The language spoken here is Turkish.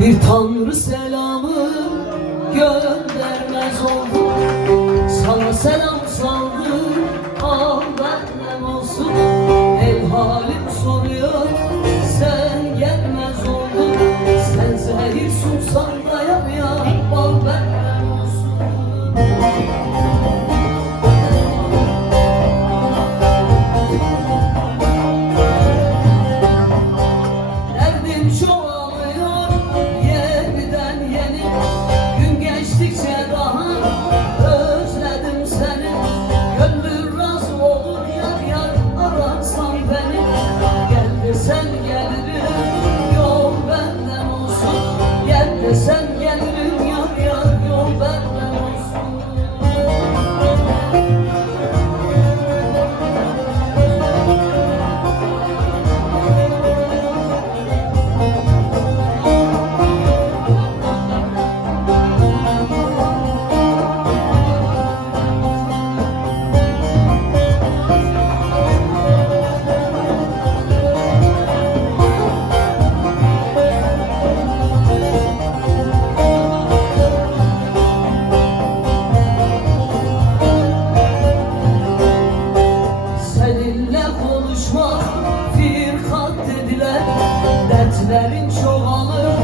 Bir tanrı selamı göndermez oldu. Sana selam saldı, al benden olsun. El halim soruyor, sen gelmez oldun. Sen zehir sunsan da yar, al benden olsun. Derdim çoğalıyor yeniden yeni. Gün geçtikçe daha özledim seni. Gönlüm razı olur yar yar ararsan beni. Gel desen gelirim, yol benden olsun. Gel desen gelirim yar yar, yol benden olsun. Seninle konuşmak firkat dediler. Dertlerin çoğalır